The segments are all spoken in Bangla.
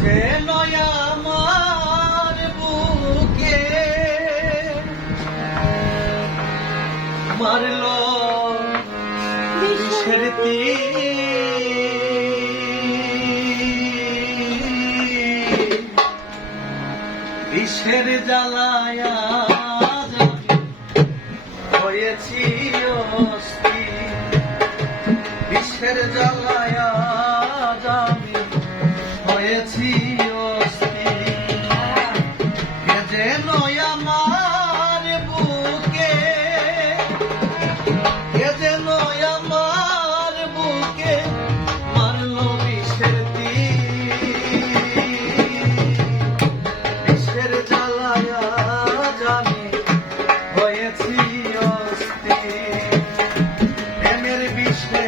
যে নয়া আমার বুকে। মারল বিষের বিষের জ্বালায়া হয়েছি অস্থি বিষের জ্বালায়া হয়েছি যেন আমার বুকে যেন আমার বুকে মারল বিষের বিষের জ্বালায়া জানি হয়েছি অস্থির। প্রেমের বিষে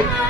Bye.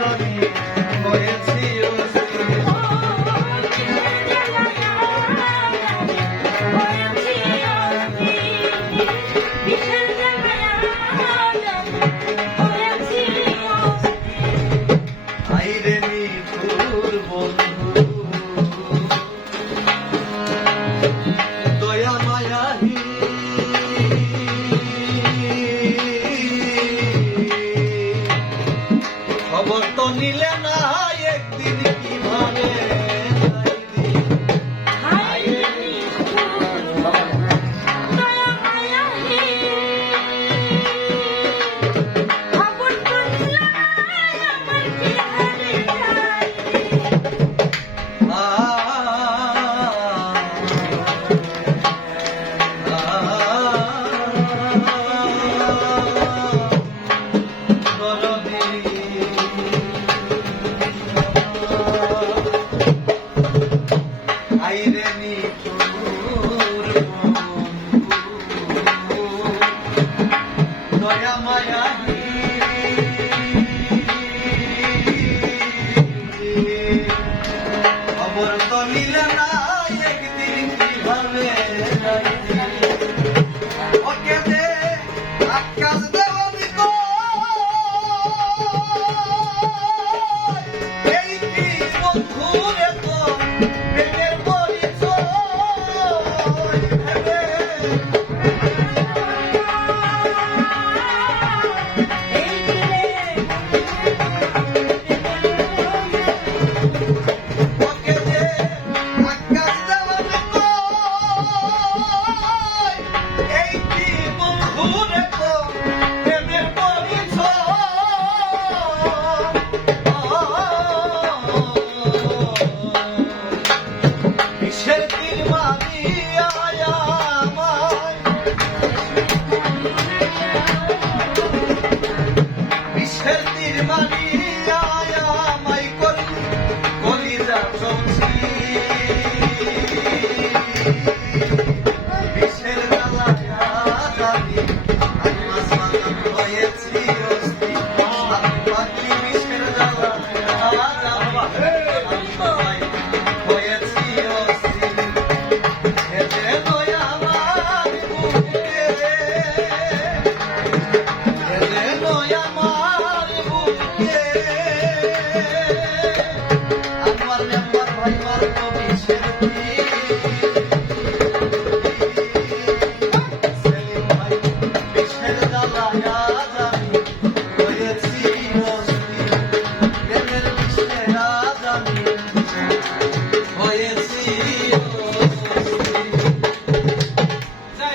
জনে হয়েছে কত নিলে না একদিন